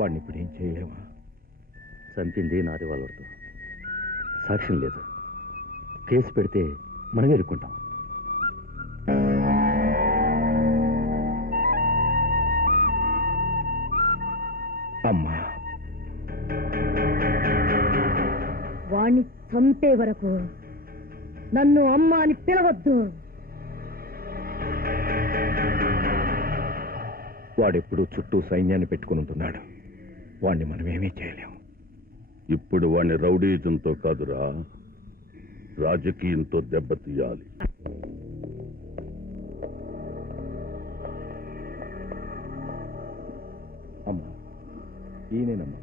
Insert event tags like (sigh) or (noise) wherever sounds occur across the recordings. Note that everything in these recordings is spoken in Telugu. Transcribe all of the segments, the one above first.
వాడిని ఇప్పుడు ఏం చేయలేమా చంపింది నాది వాళ్ళతో సాక్ష్యం లేదు. కేసు పెడితే మనమే ఇరుక్కుంటాం అమ్మా. వాణ్ణి చంపే వరకు నన్ను అమ్మ అని పిలవద్దు. వాడెప్పుడు చుట్టూ సైన్యాన్ని పెట్టుకుని ఉంటున్నాడు వాణ్ణి మనం ఏమీ చేయలేము. ఇప్పుడు వాణ్ణి రౌడీజంతో కాదురా. రాజకీయంతో దెబ్బతీయాలి అమ్మా ఈయనేనమ్మా.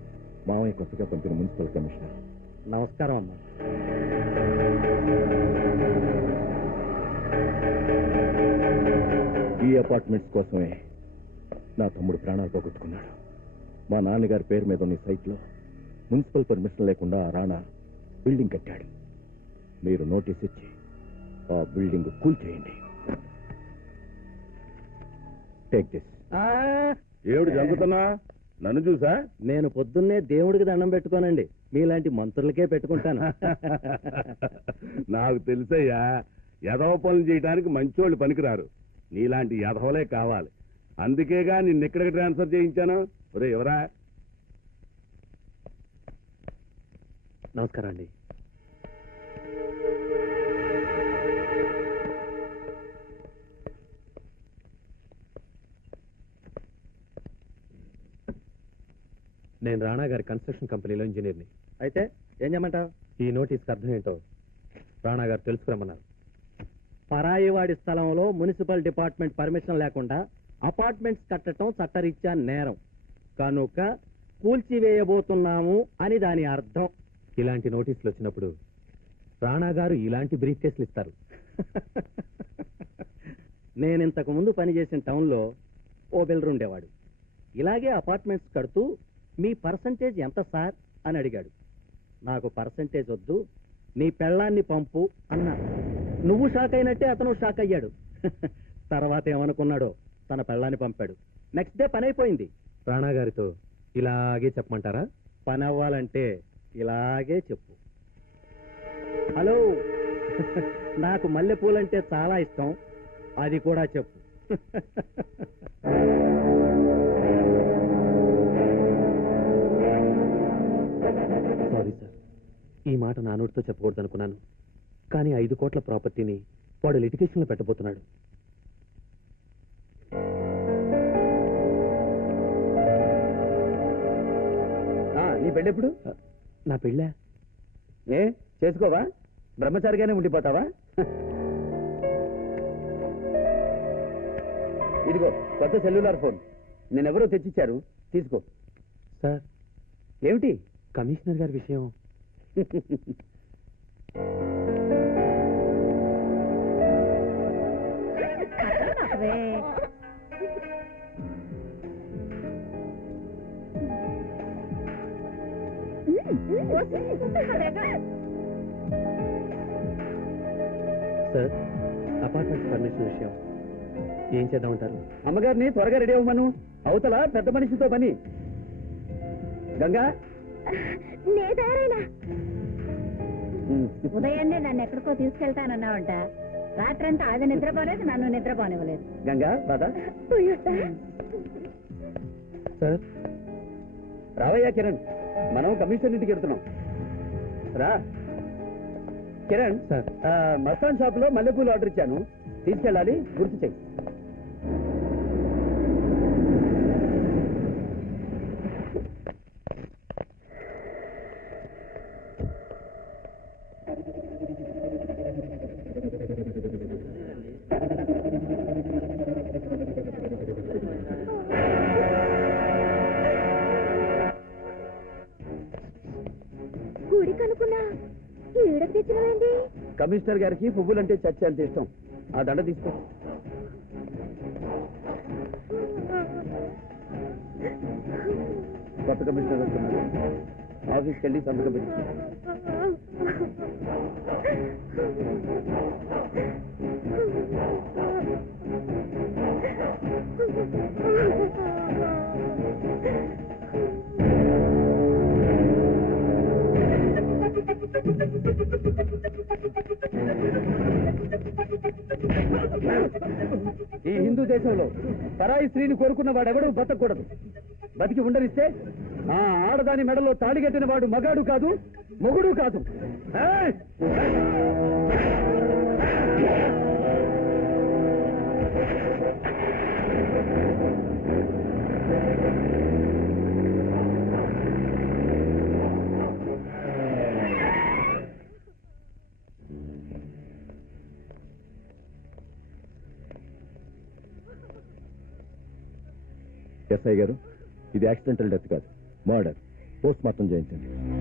మామయ్య కొత్తగా పంపిన మున్సిపల్ కమిషనర్. నమస్కారం అమ్మా. ఈ అపార్ట్మెంట్స్ కోసమే నా తమ్ముడు ప్రాణాలు పోగొట్టుకున్నాడు. మా నాన్నగారి పేరు మీద ఉన్న సైట్లో మున్సిపల్ పర్మిషన్ లేకుండా ఆ రాణా బిల్డింగ్ కట్టాడు. మీరు నోటీస్ ఇచ్చి ఆ బిల్డింగ్ కూల్ చేయండి. టేక్ దిస్ ఏమిటి చంపుతున్నా నన్ను చూసా? నేను పొద్దున్నే దేవుడికి దండం పెట్టుకోనండి. మీలాంటి మంత్రులకే పెట్టుకుంటాను. (laughs) నాకు తెలుసయ్యా ఎదవ పనులు చేయడానికి మంచోళ్ళు పనికిరారు. నీలాంటి ఎదవలే కావాలి. అందుకేగా నిన్ను ఎక్కడికి ట్రాన్స్ఫర్ చేయించాను? ఒరే ఎవరా? నమస్కారం అండి. నేను రాణా గారి కన్స్ట్రక్షన్ కంపెనీలో ఇంజనీర్ని. అయితే ఏం చేయమంటావు? ఈ నోటీస్కి అర్థం ఏంటో రాణా గారు తెలుసుకురమ్మన్నారు. పరాయి వాడి స్థలంలో మున్సిపల్ డిపార్ట్మెంట్ పర్మిషన్ లేకుండా అపార్ట్మెంట్స్ కట్టడం చట్టరీత్యా నేరం. కనుక కూల్చివేయబోతున్నాము అని దాని అర్థం. ఇలాంటి నోటీసులు వచ్చినప్పుడు రాణా గారు ఇలాంటి బ్రీఫ్ కేసులు ఇస్తారు. (laughs) నేను ఇంతకు ముందు పనిచేసిన టౌన్లో ఓ బిల్డర్ ఉండేవాడు. ఇలాగే అపార్ట్మెంట్స్ కడుతూ మీ పర్సంటేజ్ ఎంత సార్? అని అడిగాడు. నాకు పర్సంటేజ్ వద్దు నీ పెళ్ళాన్ని పంపు అన్నా. నువ్వు షాక్ అయినట్టే అతను షాక్ అయ్యాడు. (laughs) తర్వాత ఏమనుకున్నాడో తన పెళ్ళాన్ని పంపాడు. నెక్స్ట్ డే పని అయిపోయింది రాణా గారితో ఇలాగే చెప్పమంటారా? పని అవ్వాలంటే ఇలాగే చెప్పు. హలో. (laughs) నాకు మల్లెపూలంటే చాలా ఇష్టం. అది కూడా చెప్పు. (laughs) సారీ సార్ ఈ మాట నా నోటితో చెప్పకూడదు అనుకున్నాను కానీ ఐదు కోట్ల ప్రాపర్టీని వాడు లిటిగేషన్లో పెట్టబోతున్నాడు. నీ పెళ్ళెప్పుడు నా పెళ్ళా? ఏ చేసుకోవా? బ్రహ్మచారిగానే ఉండిపోతావా? ఇదిగో కొత్త సెల్యులార్ ఫోన్. నేనెవరో తెచ్చిచ్చారు. తీసుకో. సార్. ఏమిటి? కమిషనర్ గారి విషయం. సార్ అపార్ట్మెంట్ పర్మిషన్ విషయం. ఏం చేద్దామంటారు? అమ్మగారిని త్వరగా రెడీ అవ్వమను. అవతల పెద్ద మనిషితో పని. గంగా. ఉదయాన్నే నన్ను ఎక్కడికో తీసుకెళ్తానన్నావంట. రాత్రంతా అది నిద్రపోలేదు నన్ను నిద్రపోనివ్వలేదు. గంగా రాదా సార్ రావయ్యా కిరణ్. మనం కమిషన్ ఇంటికి వెళ్తున్నాం. రా. కిరణ్ సార్. మస్తాన్ షాప్లో మల్లెపూలు ఆర్డర్ ఇచ్చాను. తీసుకెళ్ళాలి గుర్తు చెయ్యి కమిషనర్ గారికి పువ్వులంటే చర్చ అంత ఇష్టం. ఆ దండ తీసుకో. కొత్త కమిషనర్ వస్తున్నారు ఆఫీస్కి వెళ్ళి సంతకం పెట్టి హిందూ దేశంలో పరాయి స్త్రీని కోరుకున్న వాడెవడూ బతకూడదు. బతికి ఉండనిస్తే ఆ ఆడదాని మెడలో తాడిగట్టిన వాడు మగాడు కాదు మొగుడు కాదు. ఎస్ఐ గారు. ఇది యాక్సిడెంటల్ డెత్ కాదు మర్డర్. పోస్ట్ మార్టం చేయించండి.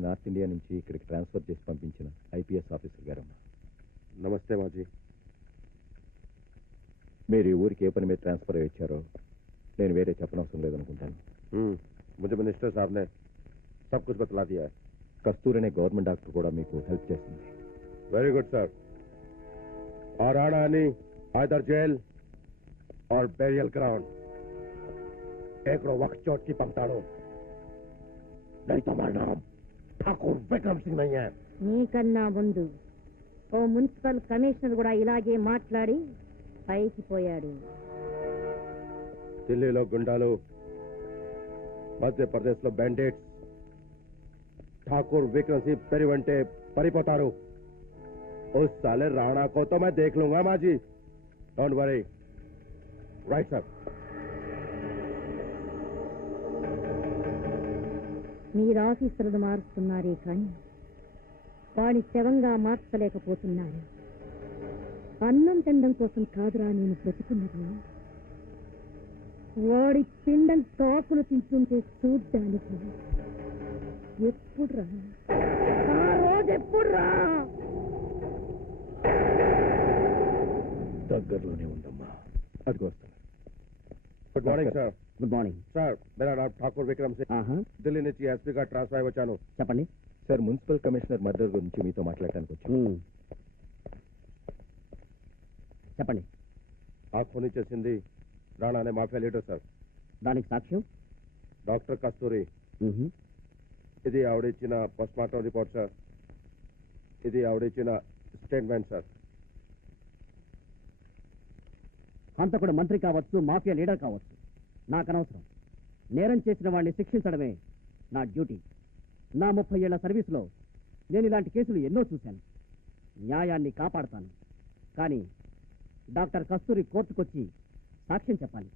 మావయ్య నార్త్ ఇండియా నుంచి ఇక్కడికి ట్రాన్స్ఫర్ చేసి పంపించిన ఐపీఎస్ ఆఫీసర్ గారమ్మా నమస్తే మాజీ మీరు ఈ ఊరికి ఏ పని మీద ట్రాన్స్ఫర్ అయ్యి వచ్చారో నేను వేరే చెప్పనవసరం లేదనుకుంటాను मुझे मिनिस्टर साहब ने सब कुछ बतला दिया है కస్తూరి అనే గవర్నమెంట్ డాక్టర్ కూడా మీకు హెల్ప్ చేస్తుంది वेरी गुड सर और आनी आदर जेल और बेरियल ग्राउंड एक वक्त चोट की पंक्ताड़ो नहीं तो हमारा नाम ठाकुर विक्रम सिंह नहीं है నీకన్నా ముందు ఓ మున్సిపల్ కమిషనర్ కూడా ఇలాగే మాట్లాడి పైకి పోయాడు ఢిల్లీలో గుండాలు మధ్యప్రదేశ్లో బ్యాండేట్స్ ఠాకూర్ విక్రమ్ సింగ్ పెరివంటే పరిపోతారు उस साले राणा को तो मैं देख लूंगा माजी डोंट वरी राइट सर మీరాఫీసులను మారుస్తున్నారే కానీ వాణి శవంగా మార్చలేకపోతున్నారు. అన్నం తినడం కోసం కాదురా నేను బ్రతుకున్నది. వాడి పిండం తాకులు తింటుంటే చూడ్డానికి. ఎప్పుడురా? ఆ రోజు దగ్గరలోనే ఉందమ్మా. అది వస్తాను. Good morning sir good morning. Sir నేను డాక్టర్ ఠాకూర్ విక్రమ్ సింగ్ ఢిల్లీ నుంచి ఎస్పీగా ట్రాన్స్ఫర్ అయి వచ్చాను. చెప్పండి. సార్ మున్సిపల్ కమిషనర్ మర్డర్ గురించి మీతో మాట్లాడటానికి వచ్చాను. చెప్పండి. నాకు ఫోన్ ఇచ్చేసింది రాణా అనే మాఫియా లీడర్ సార్. దానికి సాక్ష్యం? డాక్టర్ కస్తూరి. ఇది ఆవిడిచ్చిన పోస్ట్ మార్టం రిపోర్ట్ సార్. ఇది ఆవిడిచ్చిన స్టేట్మెంట్ సార్. అంతకుడు మంత్రి కావచ్చు మాఫియా లీడర్ కావచ్చు. నాకు అనవసరం నేరం చేసిన వాడిని శిక్షించడమే నా డ్యూటీ. నా ముప్పై ఏళ్ళ సర్వీసులో నేను ఇలాంటి కేసులు ఎన్నో చూశాను. న్యాయాన్ని కాపాడతాను. కానీ డాక్టర్ కస్తూరి కోర్టుకొచ్చి సాక్ష్యం చెప్పాలి.